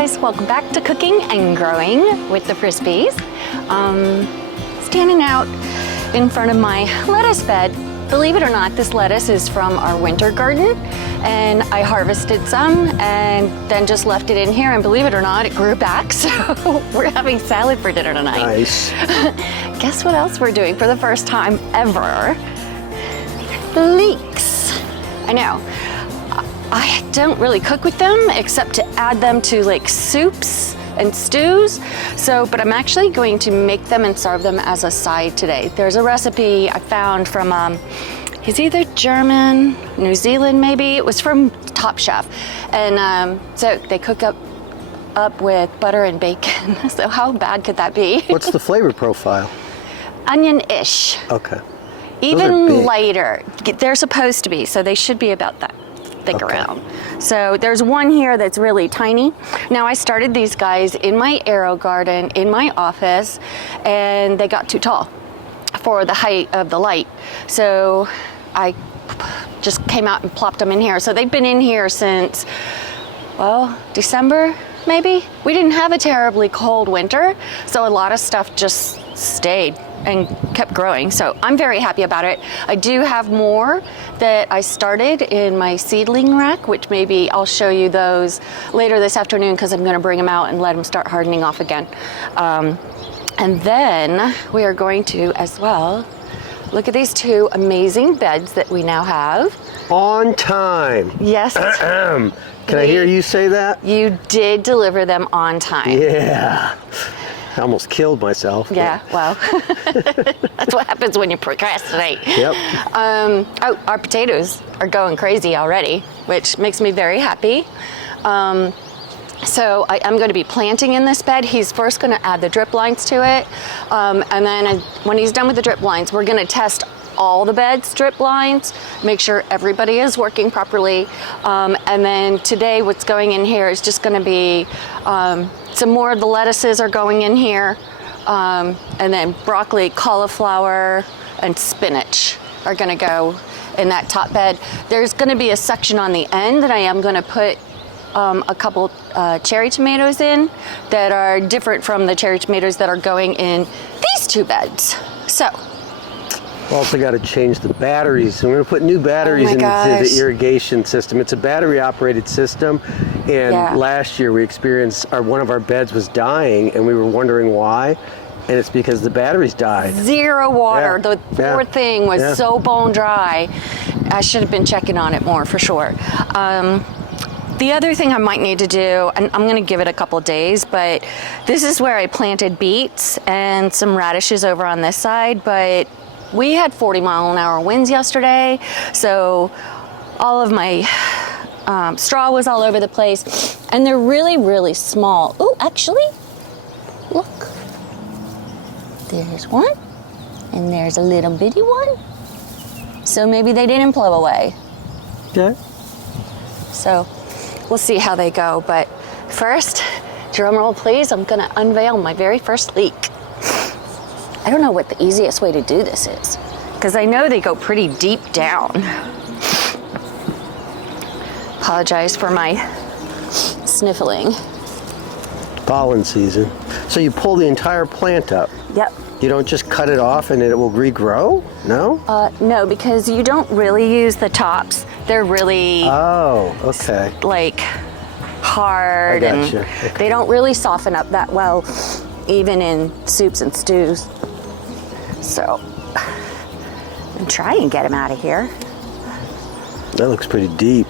guys, welcome back to Cooking and Growing with the Frisbees. Standing out in front of my lettuce bed. Believe it or not, this lettuce is from our winter garden, and I harvested some and then just left it in here, and believe it or not, it grew back, so we're having salad for dinner tonight. Nice. Guess what else we're doing for the first time ever? Leeks. I know. I don't really cook with them except to add them to like soups and stews. But I'm actually going to make them and serve them as a side today. There's a recipe I found from, he's either German, New Zealand maybe. It was from Top Chef. And so they cook up with butter and bacon. So how bad could that be? What's the flavor profile? Onion-ish. Okay. Even lighter. They're supposed to be, so they should be about that thick Okay. around. So there's one here that's really tiny. Now I started these guys in my Aero garden in my office, and they got too tall for the height of the light. So I just came out and plopped them in here. So they've been in here since, well, December maybe. We didn't have a terribly cold winter, so a lot of stuff just stayed and kept growing. So I'm very happy about it. I do have more that I started in my seedling rack, which maybe I'll show you those later this afternoon because I'm going to bring them out and let them start hardening off again. And then we are going to as well look at these two amazing beds that we now have. On time. Yes. Can I hear you say that? You did deliver them on time. Yeah. I almost killed myself. Yeah, well, that's what happens when you procrastinate. Yep. Our potatoes are going crazy already, which makes me very happy. So I'm going to be planting in this bed. He's first going to add the drip lines to it. And then when he's done with the drip lines, we're going to test all the beds drip lines, make sure everybody is working properly. And then today what's going in here is just going to be some more of the lettuces are going in here. And then broccoli, cauliflower, and spinach are going to go in that top bed. There's going to be a section on the end that I am going to put a couple cherry tomatoes in that are different from the cherry tomatoes that are going in these two beds. So Also got to change the batteries. We're going to put new batteries into the irrigation system. It's a battery operated system, and last year we experienced one of our beds was dying, and we were wondering why, and it's because the batteries died. Zero water. The poor thing was so bone dry. I should have been checking on it more for sure. The other thing I might need to do, and I'm going to give it a couple of days, but this is where I planted beets and some radishes over on this side, but we had 40-mile-an-hour winds yesterday, so all of my straw was all over the place, and they're really, really small. Oh, actually, look. There's one, and there's a little bitty one. So maybe they didn't blow away. Okay. So we'll see how they go, but first, drum roll please, I'm gonna unveil my very first leek. I don't know what the easiest way to do this is, because I know they go pretty deep down. Apologize for my sniffling. Pollen season. So you pull the entire plant up. Yep. You don't just cut it off and it will regrow? No? No, because you don't really use the tops. They're really like hard, I gotcha. and they don't really soften up that well, even in soups and stews. So I'm trying to get him out of here. That looks pretty deep.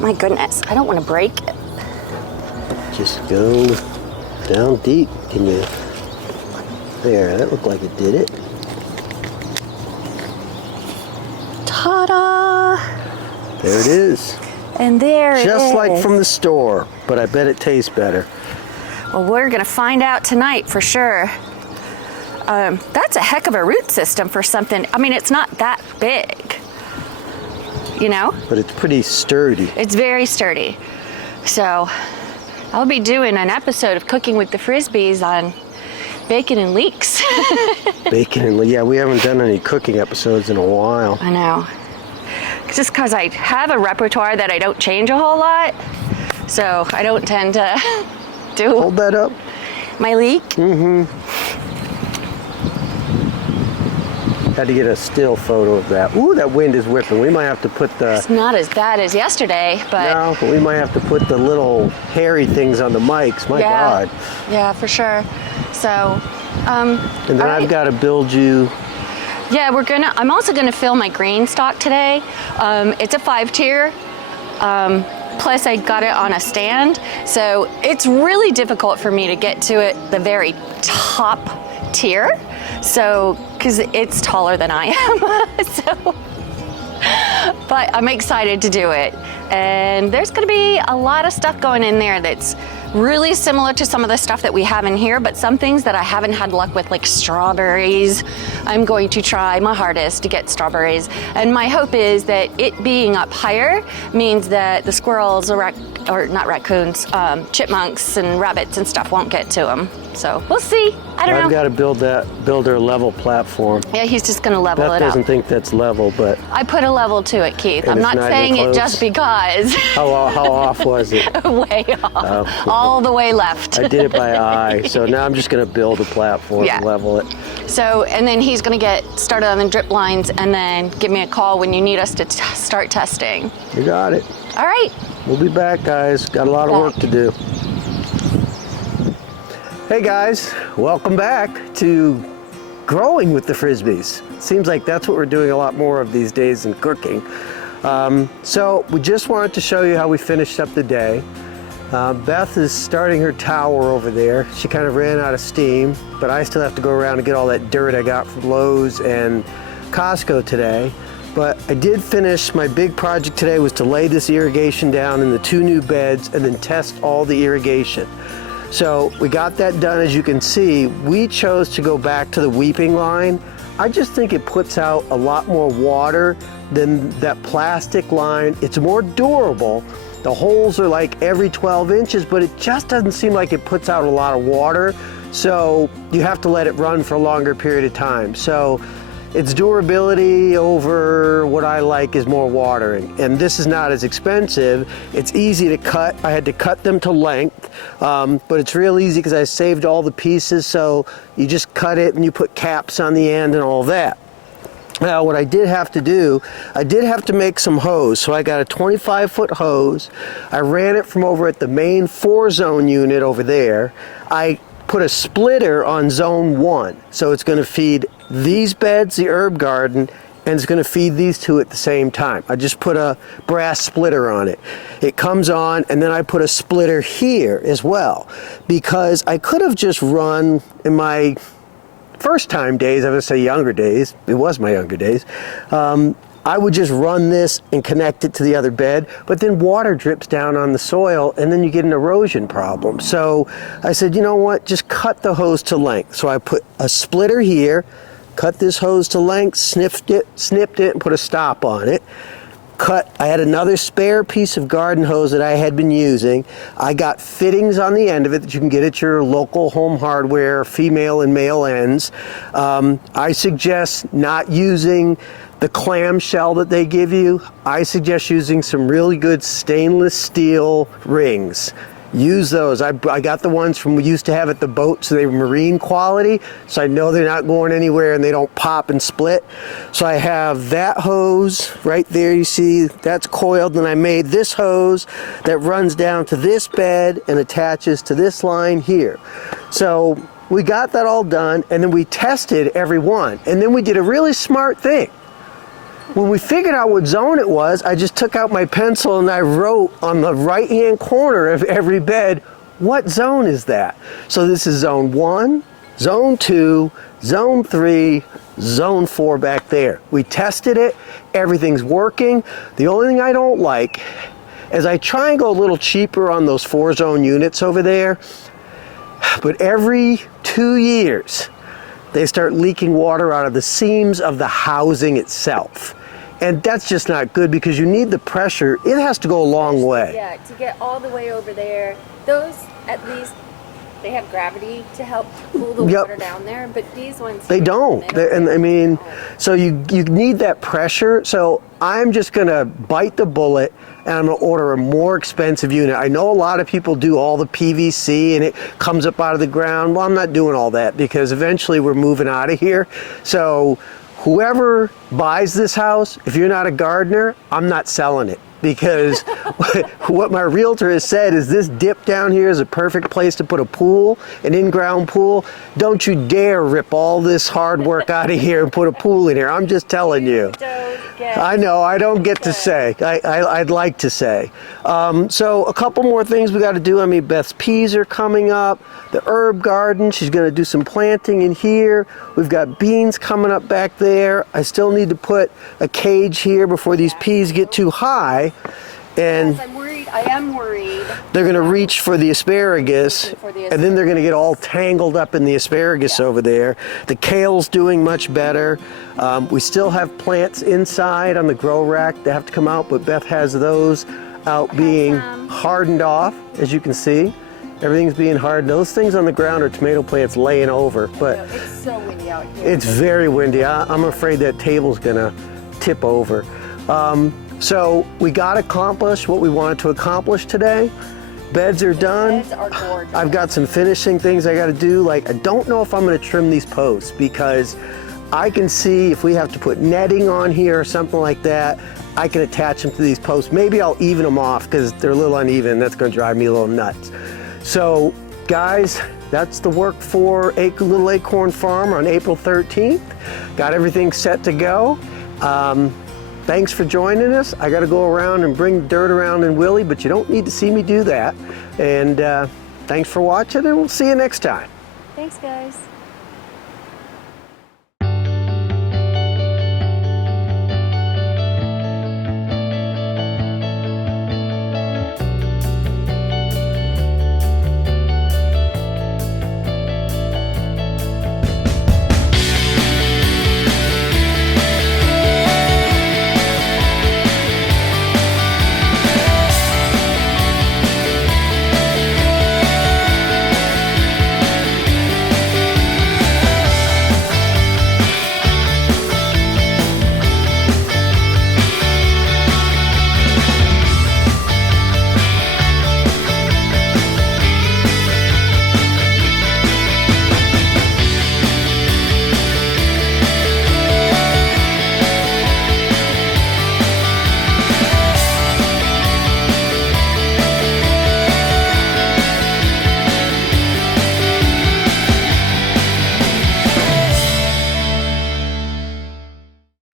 My goodness, I don't want to break it. Just go down deep. Can you? There, that looked like it did it. Ta-da! There it is. And there it is. Just like from the store, but I bet it tastes better. Well, we're gonna find out tonight for sure. That's a heck of a root system for something. I mean, it's not that big, you know? But it's pretty sturdy. It's very sturdy. So I'll be doing an episode of Cooking with the Frisbees on bacon and leeks. Bacon and leeks. Yeah, we haven't done any cooking episodes in a while. I know. Just because I have a repertoire that I don't change a whole lot, so I don't tend to do. Hold that up. My leek? Mm-hmm. Had to get a still photo of that. Ooh, that wind is whipping. We might have to put the... It's not as bad as yesterday, but... No, but we might have to put the little hairy things on the mics. My God. Yeah, for sure. So, and then right. I've got to build you... Yeah, I'm also gonna fill my grain stock today. It's a 5-tier. Plus I got it on a stand. So it's really difficult for me to get to it, the very top tier. So, cause it's taller than I am. So, but I'm excited to do it. And there's gonna be a lot of stuff going in there that's really similar to some of the stuff that we have in here, but some things that I haven't had luck with, like strawberries. I'm going to try my hardest to get strawberries. And my hope is that it being up higher means that the squirrels or not raccoons, chipmunks and rabbits and stuff won't get to them. So we'll see. I don't know. I've got to build her a level platform. Yeah, he's just gonna level it up. Beth doesn't think that's level, but... I put a level to it, Keith. I'm not saying it just because. How off was it? Way off. All the way left. I did it by eye, so now I'm just gonna build a platform and level it. So, and then he's gonna get started on the drip lines and then give me a call when you need us to start testing. You got it. All right. We'll be back, guys. Got a lot of work to do. Hey guys, welcome back to Growing with the Frisbees. Seems like that's what we're doing a lot more of these days in cooking. So we just wanted to show you how we finished up the day. Beth is starting her tower over there. She kind of ran out of steam, but I still have to go around and get all that dirt I got from Lowe's and Costco today. But I did finish, my big project today was to lay this irrigation down in the 2 new beds and then test all the irrigation. So we got that done. As you can see, we chose to go back to the weeping line. I just think it puts out a lot more water than that plastic line. It's more durable. The holes are like every 12 inches, but it just doesn't seem like it puts out a lot of water. So you have to let it run for a longer period of time. So its durability over what I like is more watering. And this is not as expensive. It's easy to cut. I had to cut them to length, but it's real easy because I saved all the pieces. So you just cut it and you put caps on the end and all that. Now what I did have to do, I did have to make some hose. So I got a 25-foot hose. I ran it from over at the main 4-zone unit over there. I put a splitter on zone 1. So it's going to feed these beds, the herb garden, and it's going to feed these 2 at the same time. I just put a brass splitter on it. It comes on, and then I put a splitter here as well, because I could have just run in my first time days, I would say younger days, it was my younger days, I would just run this and connect it to the other bed, but then water drips down on the soil and then you get an erosion problem. So I said, you know what, just cut the hose to length. So I put a splitter here, cut this hose to length, snipped it, and put a stop on it. I had another spare piece of garden hose that I had been using. I got fittings on the end of it that you can get at your local Home Hardware, female and male ends. I suggest not using the clamshell that they give you. I suggest using some really good stainless steel rings. Use those. I got the ones from we used to have at the boat, so they were marine quality, so I know they're not going anywhere and they don't pop and split. So I have that hose right there, you see, that's coiled, and I made this hose that runs down to this bed and attaches to this line here. So we got that all done, and then we tested every one, and then we did a really smart thing. When we figured out what zone it was, I just took out my pencil and I wrote on the right-hand corner of every bed, what zone is that? So this is zone 1, zone 2, zone 3, zone 4 back there. We tested it, everything's working. The only thing I don't like is I try and go a little cheaper on those 4-zone units over there, but every 2 years, they start leaking water out of the seams of the housing itself. And that's just not good because you need the pressure. It has to go a long way. Yeah, to get all the way over there. Those, at least, they have gravity to help cool the water down there, but these ones... They don't. And I mean, so you need that pressure. So I'm just going to bite the bullet and I'm going to order a more expensive unit. I know a lot of people do all the PVC and it comes up out of the ground. Well, I'm not doing all that because eventually we're moving out of here. So whoever buys this house, if you're not a gardener, I'm not selling it. Because what my realtor has said is this dip down here is a perfect place to put a pool, an in-ground pool. Don't you dare rip all this hard work out of here and put a pool in here. I'm just telling you. I know, I don't get to say. I'd like to say. So a couple more things we got to do. I mean, Beth's peas are coming up. The herb garden, she's going to do some planting in here. We've got beans coming up back there. I still need to put a cage here before these peas get too high. And I am worried. They're going to reach for the asparagus, and then they're going to get all tangled up in the asparagus over there. The kale's doing much better. We still have plants inside on the grow rack. They have to come out, but Beth has those out being hardened off, as you can see. Everything's being hardened. Those things on the ground are tomato plants laying over, but it's so windy out here. It's very windy. I'm afraid that table's going to tip over. So we got accomplished what we wanted to accomplish today. Beds are done. Beds are gorgeous. I've got some finishing things I got to do. Like, I don't know if I'm going to trim these posts because I can see if we have to put netting on here or something like that, I can attach them to these posts. Maybe I'll even them off because they're a little uneven. That's going to drive me a little nuts. So guys, that's the work for Little Acorn Farm on April 13th. Got everything set to go. Thanks for joining us. I got to go around and bring the dirt around in Willie, but you don't need to see me do that. And thanks for watching, and we'll see you next time. Thanks, guys.